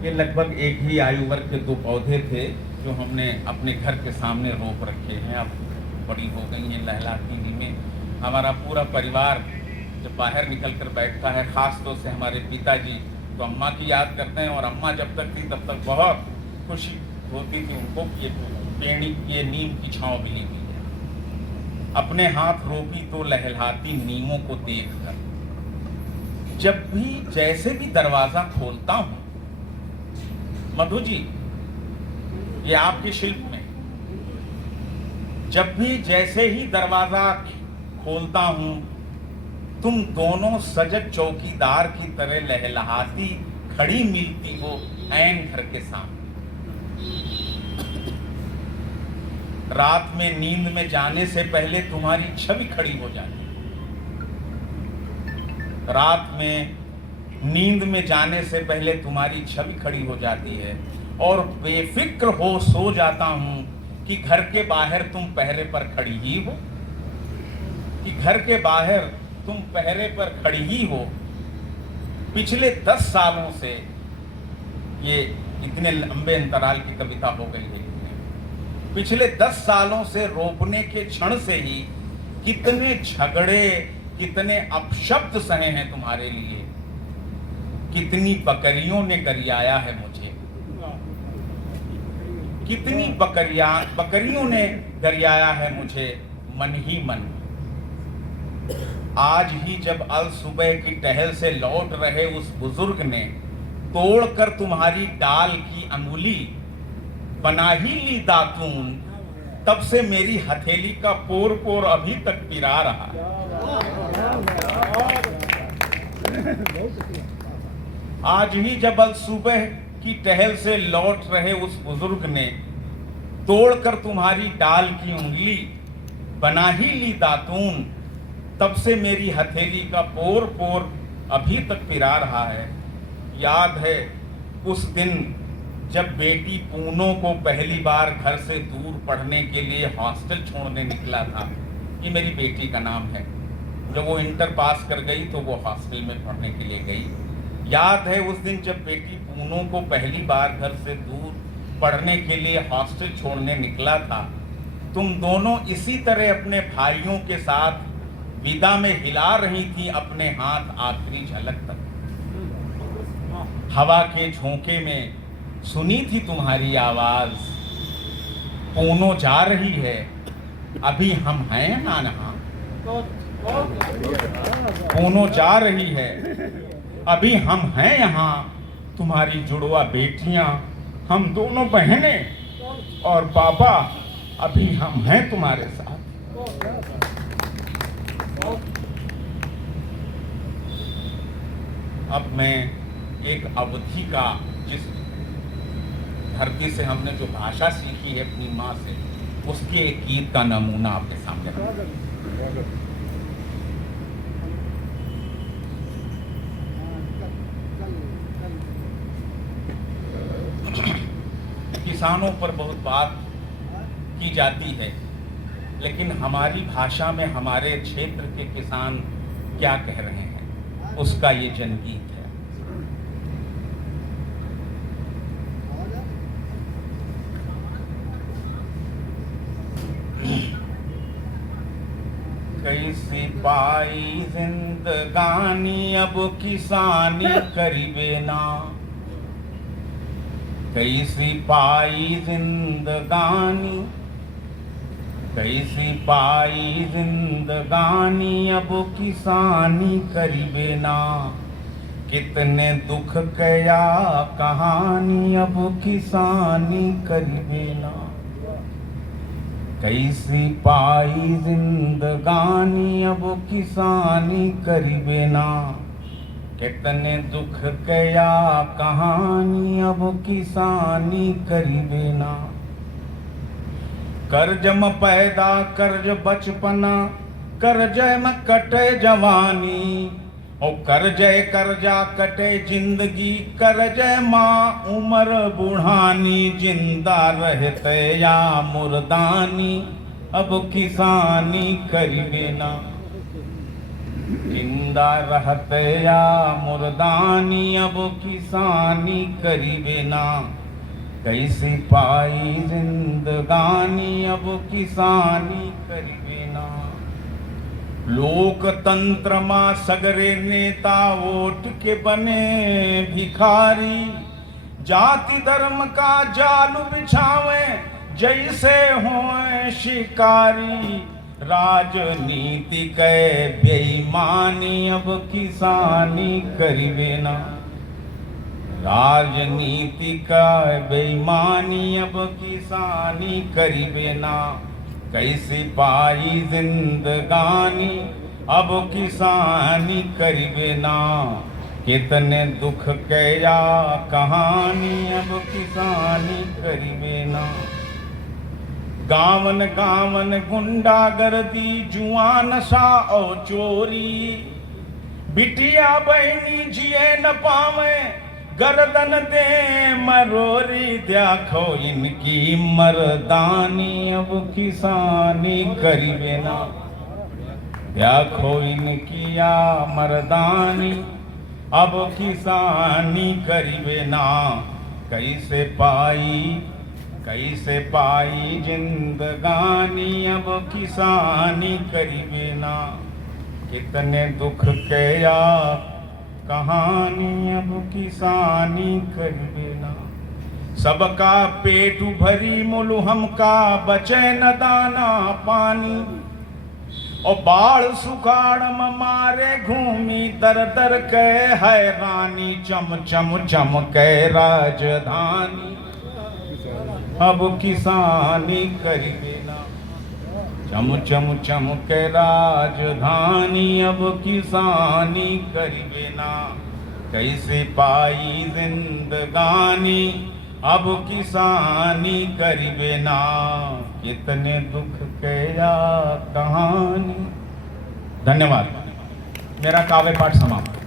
ये लगभग एक ही आयु वर्ग के दो पौधे थे जो हमने अपने घर के सामने रोप रखे हैं। अब बड़ी हो गई हैं, लहलाती नीमें। हमारा पूरा परिवार जब बाहर निकल कर बैठता है, ख़ास तौर से हमारे पिताजी तो अम्मा की याद करते हैं, और अम्मा जब तक थी तब तक बहुत खुशी होती थी उनको कि ये नीम की छाँव मिली हुई है। अपने हाथ रोपी तो लहलहाती नीमों को देखकर जब भी जैसे भी दरवाजा खोलता हूँ, मधु जी ये आपके शिल्प में, जब भी जैसे ही दरवाजा खोलता हूँ तुम दोनों सजग चौकीदार की तरह लहलहाती खड़ी मिलती हो ऐन घर के सामने। रात में नींद में जाने से पहले तुम्हारी छवि खड़ी हो जाती है। रात में नींद में जाने से पहले तुम्हारी छवि खड़ी हो जाती है, और बेफिक्र हो सो जाता हूं कि घर के बाहर तुम पहरे पर खड़ी ही हो, कि घर के बाहर तुम पहरे पर खड़ी ही हो। पिछले 10 सालों से, ये इतने लंबे अंतराल की कविता हो गई है, पिछले 10 सालों से रोपने के क्षण से ही कितने झगड़े, कितने अपशब्द सहे हैं तुम्हारे लिए, कितनी बकरियों ने गरियाया है मुझे, कितनी बकरियों ने गरियाया है मुझे मन ही मन। आज ही जब अल सुबह की टहल से लौट रहे उस बुजुर्ग ने तोड़कर तुम्हारी डाल की अंगुली बना ही ली दातून, तब से मेरी हथेली का पोर पोर अभी तक पिरा रहा। आज ही जब अल सुबह की टहल से लौट रहे उस बुजुर्ग ने तोड़कर तुम्हारी डाल की उंगली बना ही ली दातून, तब से मेरी हथेली का पोर पोर अभी तक पिरा रहा है। याद है उस दिन जब बेटी पूनो को पहली बार घर से दूर पढ़ने के लिए हॉस्टल छोड़ने निकला था, ये मेरी बेटी का नाम है। जब वो इंटर पास कर गई तो वो हॉस्टल में पढ़ने के लिए गई। याद है उस दिन जब बेटी पूनो को पहली बार घर से दूर पढ़ने के लिए हॉस्टल छोड़ने निकला था, तुम दोनों इसी तरह अपने भाइयों के साथ विदा में हिला रही थी अपने हाथ आखिरी झलक तक। हवा के झोंके में सुनी थी तुम्हारी आवाज, पूनो जा रही है अभी हम हैं ना नहा। पूनो जा रही है अभी हम हैं यहाँ, तुम्हारी जुड़वा बेटियां हम दोनों बहनें, और पापा अभी हम हैं तुम्हारे साथ। अब मैं एक अवधि का, जिस धरती से हमने जो भाषा सीखी है अपनी माँ से, उसके एक गीत का नमूना आपके सामने रखा। किसानों पर बहुत बात की जाती है, लेकिन हमारी भाषा में हमारे क्षेत्र के किसान क्या कह रहे हैं, उसका ये जनगीत है। कई सिपाही जिंदगानी अब किसानी करीबे ना, कई सिपाही जिंदगानी, कई सिपाही जिंदगानी अब किसानी करीबे ना। कितने दुख कया कहानी अब किसानी करीबे ना। कई सिपाही जिंदगानी अब किसानी करीबे ना। कितने दुख कया कहानी अब किसानी करीबे ना। कर्ज म पैदा कर्ज बचपना, कर्ज म कटे जवानी, और कर्जय कर्जा कटे जिंदगी, कर्जय माँ उम्र बुढ़ानी। जिंदा रहते या मुर्दानी अब किसानी करीबे ना। जिंदा रहते या मुर्दानी अब किसानी करीबे ना, कैसी पाई जिंदगानी अब किसानी करीबे ना। लोकतंत्र मां सगरे नेता वोट के बने भिखारी, जाति धर्म का जाल बिछावे जैसे होए शिकारी। राजनीति के बेईमानी अब किसानी करीबे ना, राजनीति का बेईमानी अब किसानी करीबे ना, कैसी पाई जिंदगानी अब किसानी करीबे ना। कितने दुख के या कहानी अब किसानी करीबे ना। गावन गावन गुंडागर्दी जुआ नशा और चोरी, बिटिया बहनी जिए न पावे गर्दन दे मरोरी। देखो इनकी मर्दानी अब किसानी करीबे ना, देखो इनकी या मर्दानी अब किसानी करीबे ना। कैसे पाई जिंदगानी अब किसानी करीबे ना। कितने दुख के या कहानी अब किसानी करीबे ना। सबका पेट भरी मुलहम का बचे न दाना पानी, और बाढ़ सुखाड़ मारे घूमी दर दर के हैरानी। चम चम चम के राजधानी अब किसानी करीबे ना, चम चम चम के राजधानी अब किसानी करीबे ना। कैसे पाई जिंदगानी अब किसानी करीबे ना। कितने दुख के या कहानी। धन्यवाद। मेरा काव्य पाठ समाप्त।